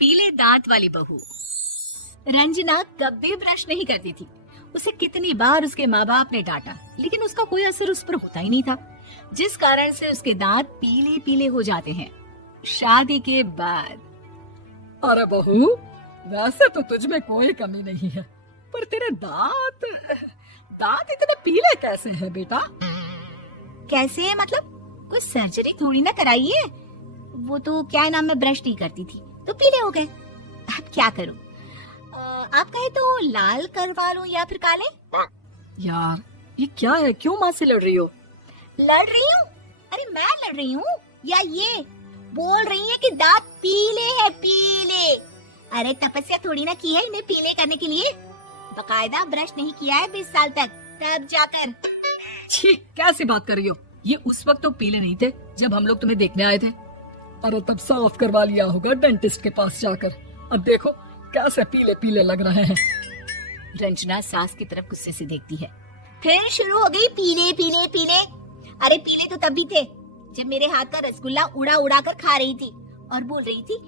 पीले दांत वाली बहू। रंजना कभी ब्रश नहीं करती थी। उसे कितनी बार उसके माँ बाप ने डांटा, लेकिन उसका कोई असर उस पर होता ही नहीं था, जिस कारण से उसके दांत पीले पीले हो जाते हैं। शादी के बाद। अरे बहू, वैसे तो तुझ में कोई कमी नहीं है, पर तेरे दांत दांत इतने पीले कैसे हैं बेटा? कैसे है मतलब? कोई सर्जरी थोड़ी ना कराई है। वो तो क्या नाम, मैं ब्रश नहीं करती थी तो पीले हो गए। अब क्या करूं? आप कहे तो लाल करवा लूं या फिर काले? यार ये क्या है, क्यों माँ से लड़ रही हो? लड़ रही हूँ? अरे मैं लड़ रही हूँ या ये बोल रही है कि दांत पीले हैं, पीले। अरे तपस्या थोड़ी ना की है इन्हें पीले करने के लिए। बकायदा ब्रश नहीं किया है 20 साल तक, तब जाकर। छी, कैसी बात कर रही हो? ये उस वक्त तो पीले नहीं थे जब हम लोग तुम्हें देखने आए थे। अरे तब साफ करवा लिया होगा डेंटिस्ट के पास जाकर। अब देखो कैसे पीले पीले लग रहे हैं। रंजना सास की तरफ गुस्से से देखती है। फिर शुरू हो गई पीले पीले पीले। अरे पीले तो तब भी थे जब मेरे हाथ का रसगुल्ला उड़ा उड़ा कर खा रही थी और बोल रही थी,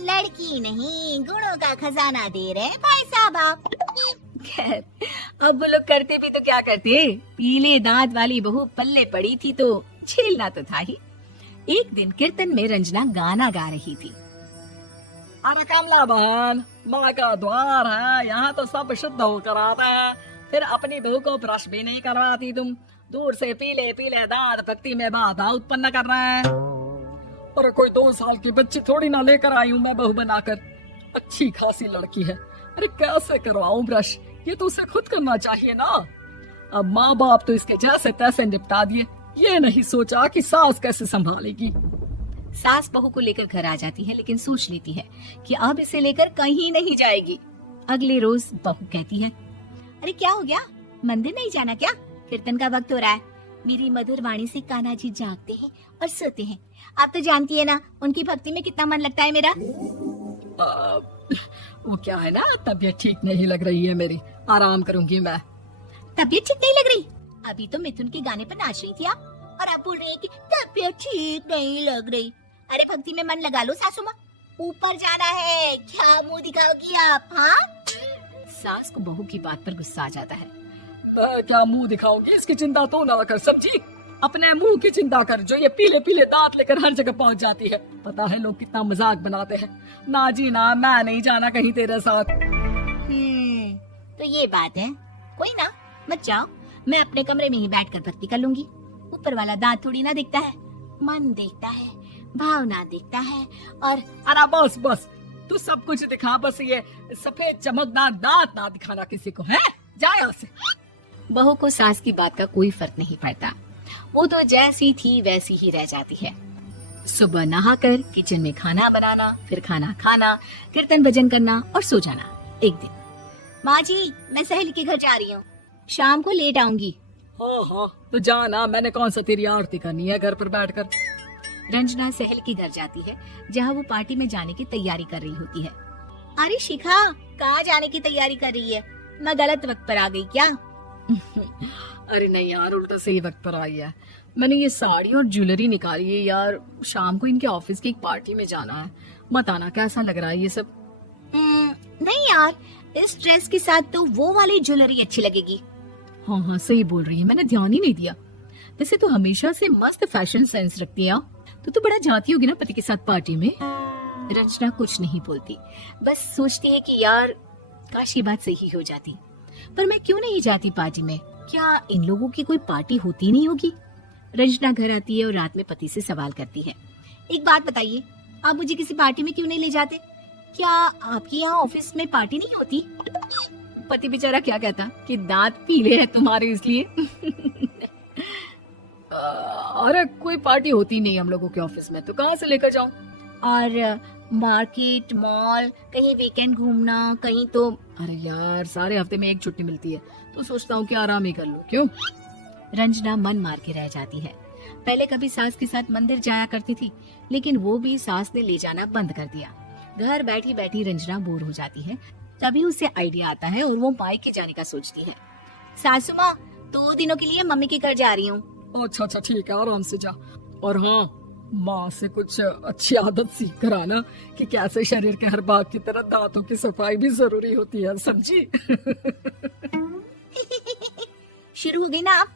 लड़की नहीं गुणों का खजाना दे रहे भाई साहब आप। खैर, अब वो लोग करते भी तो क्या करते, पीले दांत वाली बहू पल्ले पड़ी थी तो झेलना तो था ही। एक दिन कीर्तन में रंजना गाना गा रही थी। अरे कमला बहन, माँ का द्वार है, यहाँ तो सब शुद्ध होकर आता है, फिर अपनी बहू को ब्रश भी नहीं करवाती तुम। दूर से पीले पीले दांत भक्ति में बाधा उत्पन्न कर रहे हैं। अरे कोई 2 साल की बच्ची थोड़ी ना लेकर आई हूँ मैं बहू बनाकर। अच्छी खासी लड़की है, अरे कैसे करवाऊं ब्रश? ये तो उसे खुद करना चाहिए ना। अब माँ बाप तो इसके जैसे तैसे निपटा दिए, ये नहीं सोचा कि सास कैसे संभालेगी। सास बहू को लेकर घर आ जाती है, लेकिन सोच लेती है कि अब इसे लेकर कहीं नहीं जाएगी। अगले रोज बहू कहती है, अरे क्या हो गया, मंदिर नहीं जाना क्या? कीर्तन का वक्त हो रहा है। मेरी मधुर वाणी से कान्हा जी जागते हैं और सोते हैं। आप तो जानती है ना उनकी भक्ति में कितना मन लगता है मेरा। वो क्या है ना, तबीयत ठीक नहीं लग रही है मेरी, आराम करूंगी मैं। तबीयत ठीक नहीं लग रही? अभी तो मिथुन के गाने पर नाच रही थी आप, और आप बोल रही हैं कि तबीयत ठीक नहीं लग रही। अरे भक्ति में मन लगा लो सासू माँ, ऊपर जाना है, क्या मुंह दिखाओगी आप? हाँ, सास को बहू की बात पर गुस्सा आ जाता है। क्या मुंह दिखाओगे, इसकी चिंता तो ना कर सब्जी, अपने मुंह की चिंता कर जो ये पीले पीले दांत लेकर हर जगह पहुंच जाती है। पता है लोग कितना मजाक बनाते हैं। ना जी ना, मैं नहीं जाना कहीं तेरे साथ। तो ये बात है, कोई ना, मत जाओ, मैं अपने कमरे में ही बैठकर भक्ति कर लूंगी। ऊपर वाला दांत थोड़ी ना देखता है, मन देखता है, भावना देखता है। और अरे बस बस, तू सब कुछ दिखा, बस ये सफेद चमकदार दांत ना दिखाना किसी को, है? जा यहाँ से। बहू को सास की बात का कोई फर्क नहीं पड़ता, वो तो जैसी थी वैसी ही रह जाती है। सुबह नहाकर किचन में खाना बनाना, फिर खाना खाना, कीर्तन भजन करना और सो जाना। एक दिन, माँ जी मैं सहेली के घर जा रही हूँ, शाम को लेट आऊंगी। हाँ हाँ तो जाना, मैंने कौन सा तेरी आरती करनी है घर पर बैठकर। रंजना सहेली के घर जाती है जहाँ वो पार्टी में जाने की तैयारी कर रही होती है। अरे शिखा, कहाँ जाने की तैयारी कर रही है? मैं गलत वक्त पर आ गई क्या? अरे नहीं यार, उल्टा सही वक्त पर आई है। मैंने ये साड़ी और ज्वेलरी निकाली है यार, शाम को इनके ऑफिस की एक पार्टी में जाना है। बताना कैसा लग रहा है ये सब? नहीं यार, इस ड्रेस के साथ तो वो वाली ज्वेलरी अच्छी लगेगी। हाँ हाँ सही बोल रही है, मैंने ध्यान ही नहीं दिया। वैसे तो हमेशा से मस्त फैशन सेंस रखती है। तो बड़ा जाती होगी ना पति के साथ पार्टी में। रंजना कुछ नहीं बोलती, बस सोचती है कि यार काश ये बात सही हो जाती, पर मैं क्यों नहीं जाती पार्टी में? क्या इन लोगों की कोई पार्टी होती नहीं होगी? रंजना घर आती है और रात में पति से सवाल करती है, एक बात बताइए, आप मुझे किसी पार्टी में क्यों नहीं ले जाते? क्या आपके यहाँ ऑफिस में पार्टी नहीं होती? पति बेचारा क्या कहता कि दांत पीले हैं तुम्हारे इसलिए। अरे कोई पार्टी होती नहीं हम लोगों के ऑफिस में, तो कहाँ से लेकर जाऊं? और मार्केट, मॉल, कहीं वीकेंड घूमना, कहीं तो। अरे यार सारे हफ्ते में एक छुट्टी मिलती है, तो सोचता हूँ कि आराम ही कर लूं। क्यों? रंजना मन मार के रह जाती है। पहले कभी सास के साथ मंदिर जाया करती थी, लेकिन वो भी सास ने ले जाना बंद कर दिया। घर बैठी बैठी रंजना बोर हो जाती है। तभी उसे आइडिया आता है और वो मायके जाने का सोचती है। सासू माँ, 2 दिनों के लिए मम्मी के घर जा रही हूँ। अच्छा अच्छा ठीक है, आराम से जा। और हाँ, माँ से कुछ अच्छी आदत सीख कर आना कि कैसे शरीर के हर भाग की तरह दांतों की सफाई भी जरूरी होती है, समझी? शुरू हो गई ना आप।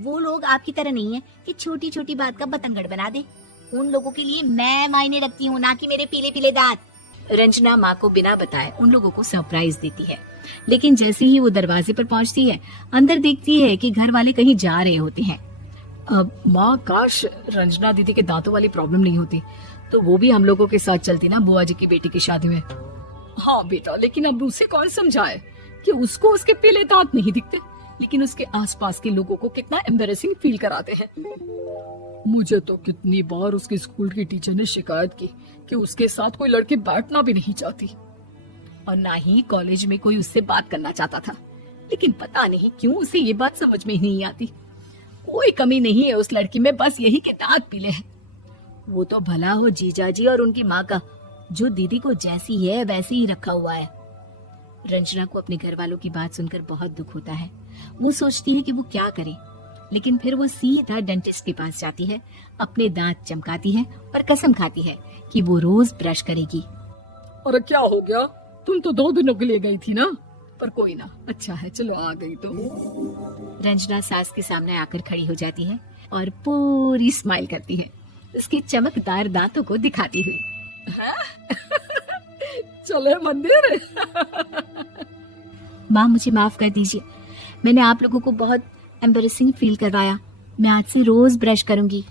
वो लोग आपकी तरह नहीं है कि छोटी छोटी बात का बतंगड़ बना दे। उन लोगों के लिए मैं मायने रखती हूँ, ना कि मेरे पीले पीले दांत। रंजना माँ को बिना बताए उन लोगों को सरप्राइज देती है, लेकिन जैसे ही वो दरवाजे पर पहुंचती है, अंदर देखती है कि घर वाले कहीं जा रहे होते हैं। अब माँ, काश रंजना दीदी के दांतों वाली प्रॉब्लम नहीं होती तो वो भी हम लोगों के साथ चलती ना बुआ जी की बेटी की शादी में। हाँ बेटा, लेकिन अब उसे कौन समझाए कि उसको उसके पीले दांत नहीं दिखते, लेकिन उसके आसपास के लोगों को कितना एम्बैरेसिंग फील कराते हैं। मुझे तो कितनी बार उसके स्कूल की टीचर ने शिकायत की कि उसके साथ कोई लड़की बैठना भी नहीं चाहती, और ना ही कॉलेज में कोई उससे बात करना चाहता था। लेकिन पता नहीं क्यों उसे ये बात समझ में ही नहीं आती। कोई कमी नहीं है उस लड़की में, बस यही के दांत पीले हैं। वो तो भला हो जीजा जी और उनकी माँ का, जो दीदी को जैसी है वैसे ही रखा हुआ है। रंजना को अपने घर वालों की बात सुनकर बहुत दुख होता है। वो सोचती है कि वो क्या करे, लेकिन फिर वो सीधा डेंटिस्ट के पास जाती है, अपने दांत चमकाती है और कसम खाती है कि वो रोज ब्रश करेगी। अरे क्या हो गया, तुम तो 2 दिनों के लिए गई थी ना, पर कोई ना, अच्छा है चलो आ गई तो। रंजना सास के सामने आकर खड़ी हो जाती है और पूरी स्माइल करती है, उसके चमकदार दांतों को दिखाती हुई। चले मंदिर। माँ मुझे माफ कर दीजिए, मैंने आप लोगों को बहुत एम्बैरेसिंग फील करवाया। मैं आज से रोज ब्रश करूंगी।